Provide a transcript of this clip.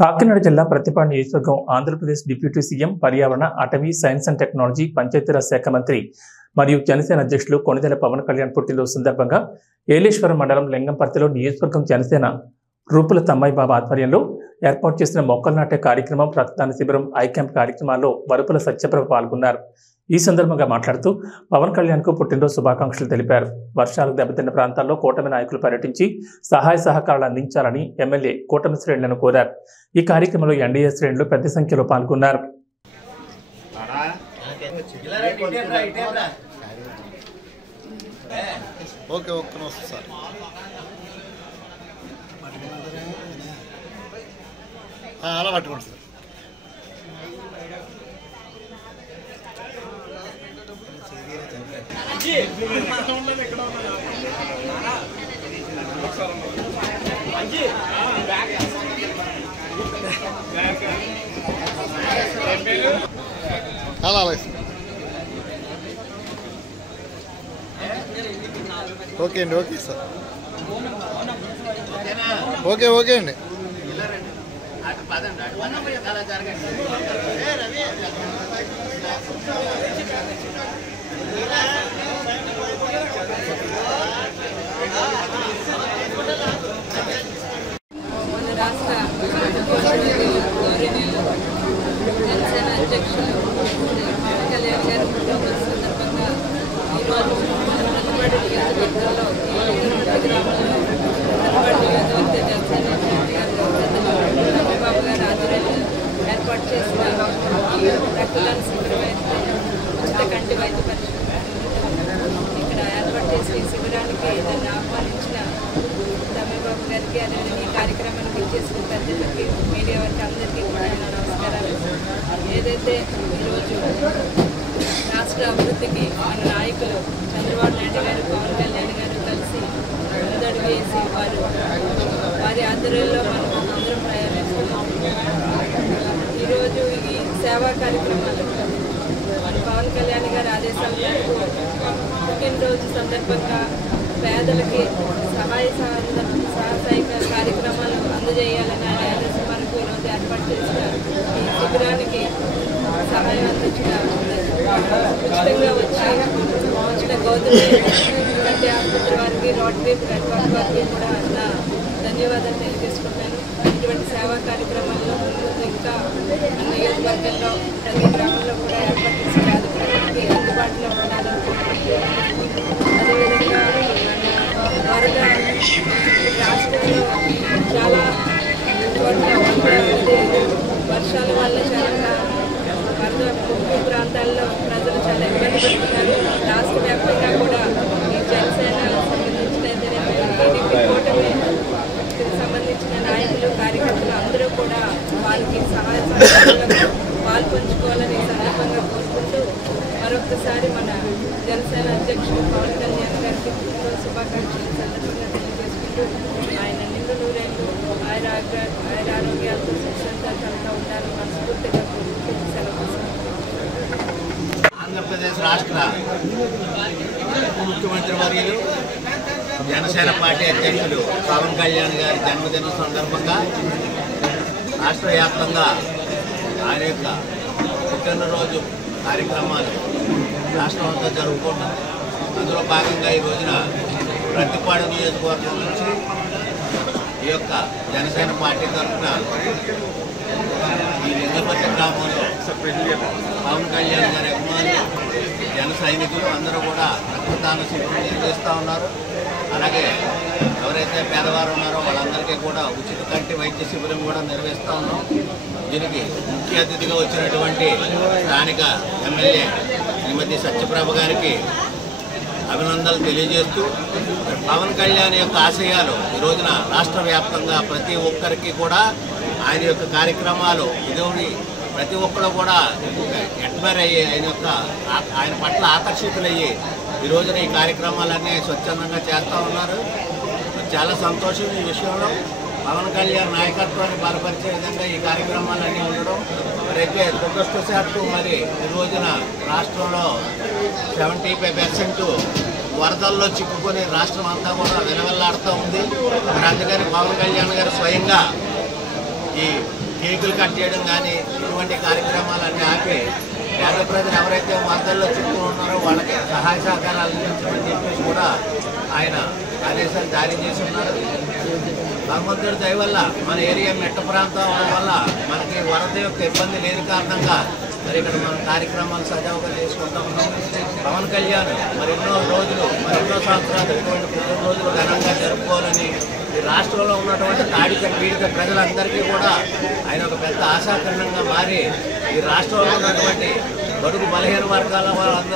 కాకినాడ జిల్లా ప్రతిపాడు నియోజకవర్గం Andhra Pradesh deputy CM పర్యావరణ అటవీ సైన్స్ అండ్ టెక్నాలజీ పంచాయతీరాజ్ శాఖ మంత్రి మరియు జనసేన అధ్యక్షులు కొణిదెల పవన్ కళ్యాణ్ పుట్టినరోజు సందర్భంగా ఏలేశ్వరం మండలం లింగంపర్తిలో నియోజకవర్గం జనసేన రూపుల తమ్మాయి బాబా ఆధ్వర్యంలో ఏర్పాటు చేసిన మొక్కలు నాటే కార్యక్రమం, రక్తదాన శిబిరం, ఐ క్యాంప్ కార్యక్రమాల్లో వరుపుల సత్యప్రభ పాల్గొన్నారు. ఈ సందర్భంగా మాట్లాడుతూ పవన్ కళ్యాణ్కు పుట్టినరోజు శుభాకాంక్షలు తెలిపారు. వర్షాలకు దెబ్బతిన్న ప్రాంతాల్లో కూటమి నాయకులు పర్యటించి సహాయ సహకారాలు అందించాలని ఎమ్మెల్యే కూటమి శ్రేణులను కోరారు. ఈ కార్యక్రమంలో ఎన్డీఏ శ్రేణులు పెద్ద సంఖ్యలో పాల్గొన్నారు. అలా పట్టుకోండి సార్. అలా ఓకే అండి. Okay sir. ఓకే అండి. రాష్ట్ర జనసేన అధ్యక్షులు పవన్ కళ్యాణ్ గారి పుట్టినరోజు సందర్భంగా ఈరోజు ప్రతిపాడు నియోజకవర్గంలో గ్రామంలో ప్రతిపాడు నియోజకవర్గ జనసేన బాబు గారి ఆధ్వర్యంలో ఏర్పాటు చేసిన రక్తదాన శిబిరం ఉచిత కంటి వైద్య పరీక్ష ఇక్కడ ఏర్పాటు చేసిన ఈ శిబిరానికి నన్ను ఆహ్వానించిన తమ్మిబాబు గారికి, అదేవిధంగా ఈ కార్యక్రమానికి ఇచ్చేసిన పెద్దలకి, మీడియా వారికి అందరికీ కూడా నా నమస్కారాలు. ఏదైతే ఈరోజు రాష్ట్ర అభివృద్ధికి మన నాయకులు చంద్రబాబు నాయుడు గారు, పవన్ కళ్యాణ్ గారు కలిసి ముందడుగు వేసి వారి ఆధ్వర్యంలో మనం అందరం ప్రయాణిస్తున్నాం. ఈరోజు ఈ సేవా కార్యక్రమాలు మన పవన్ కళ్యాణ్ గారి ఆదేశాల మేరకు పుట్టినరోజు సందర్భంగా పేదలకి సహాయ సహాయక కార్యక్రమాలు అందజేయాలని ఆయన ఆదేశం వరకు ఈరోజు ఏర్పాటు చేసిన ఈ శిబిరానికి సహాయం అందించిన ఉచితంగా వచ్చిన గౌతమి కంటి ఆసుపత్రి వారికి, రోటరీ రెడ్ క్రాస్ వారికి కూడా నా ధన్యవాదాలు తెలియజేసుకుంటాను. ఇటువంటి సేవా కార్యక్రమాల్లో ముందు ఇంకా నియోజకవర్గంలో ప్రతి గ్రామంలో కూడా ఏర్పాటు చేసి పేదలకి అందుబాటులో ఉండాలనుకుంటున్నాను. అదేవిధంగా వరద రాష్ట్రంలో చాలా చోట్ల వర్షాల వల్ల చాలా వరద ముంపు ప్రాంతాల్లో ప్రజలు చాలా ఇబ్బంది పడుతున్నారు. రాష్ట్ర వ్యాప్తంగా కూడా ఈ జనసేన సంబంధించిన టీడీపీ కూటమికి సంబంధించిన నాయకులు, కార్యకర్తలు అందరూ కూడా వారికి సహాయ సహకారాలకు పాల్పంచుకోవాలని సందర్భంగా కోరుకుంటూ మరొకసారి మన జనసేన అధ్యక్షుడు పవన్ కళ్యాణ్ గారికి శుభాకాంక్షలు సందర్భంగా తెలియజేసుకుంటూ ఆయన నిండు నూరేళ్ళు ఆరోగ్యాలతో సుఖంగా ఉండాలని మనస్ఫూర్తిగా సెలవు. ఆంధ్రప్రదేశ్ రాష్ట్ర ముఖ్యమంత్రి వర్యులు జనసేన పార్టీ అధ్యక్షులు పవన్ కళ్యాణ్ గారి జన్మదినం సందర్భంగా రాష్ట్ర వ్యాప్తంగా ఆయన యొక్క పుట్టినరోజు కార్యక్రమాలు రాష్ట్రం అంతా జరుపుకుంటుంది. అందులో భాగంగా ఈ రోజున ప్రతిపాడు నియోజకవర్గం నుంచి ఈ యొక్క జనసేన పార్టీ తరఫున ఈ లింగపర్తి గ్రామంలో పవన్ కళ్యాణ్ గారి అభిమానులు, జన సైనికులు అందరూ కూడా రక్తదాన శిబిరం నిర్వహిస్తూ ఉన్నారు. అలాగే ఎవరైతే పేదవారు ఉన్నారో వాళ్ళందరికీ కూడా ఉచిత కంటి వైద్య శిబిరం కూడా నిర్వహిస్తూ ఉన్నాం. దీనికి ముఖ్య అతిథిగా వచ్చినటువంటి స్థానిక ఎమ్మెల్యే శ్రీమతి సత్యప్రభ గారికి అభినందనలు తెలియజేస్తూ పవన్ కళ్యాణ్ యొక్క ఆశయాలు ఈ రోజున రాష్ట్ర వ్యాప్తంగా ప్రతి ఒక్కరికి కూడా ఆయన యొక్క కార్యక్రమాలు ఇదోని ప్రతి ఒక్కరు కూడా ఎడ్మైర్ అయ్యి ఆయన పట్ల ఆకర్షితులయ్యి ఈ రోజున ఈ కార్యక్రమాలన్నీ స్వచ్ఛందంగా చేస్తూ ఉన్నారు. చాలా సంతోషం ఈ విషయంలో. పవన్ కళ్యాణ్ నాయకత్వాన్ని బలపరిచే విధంగా ఈ కార్యక్రమాలన్నీ ఉండడం అయితే దురదృష్టవశాత్తు మరి ఈ రోజున రాష్ట్రంలో 75% వరదల్లో చిక్కుకొని రాష్ట్రం అంతా కూడా విలవిల్లాడుతూ ఉంది. మరి అందుకని పవన్ కళ్యాణ్ గారు స్వయంగా ఈ ఈ కేకులు కట్ చేయడం కానీ ఇటువంటి కార్యక్రమాలన్నీ ఆపి పేద ప్రజలు ఎవరైతే వరదల్లో చిక్కులు ఉన్నారో వాళ్ళకి సహాయ సహకారాలు అందించమని చెప్పేసి కూడా ఆయన ఆదేశాలు జారీ చేసి ఉన్నారు. భగవంతుడి దయ వల్ల మన ఏరియా మెట్ట ప్రాంతం అవడం వల్ల మనకి వరద యొక్క ఇబ్బంది లేని కారణంగా మరి ఇక్కడ మనం కార్యక్రమాలు సజావుగా చేసుకుంటూ ఉన్నాం. పవన్ కళ్యాణ్ మరెన్నో రోజులు మరెన్నో సంవత్సరాలు ఇటువంటి పుట్టినరోజులు ఘనంగా జరుపుకోవాలని ఈ రాష్ట్రంలో ఉన్నటువంటి తాడిక పీడిత ప్రజలందరికీ కూడా ఆయన ఒక పెద్ద ఆశాకరణంగా మారి ఈ రాష్ట్రంలో ఉన్నటువంటి బడుగు బలహీన వర్గాల వాళ్ళందరూ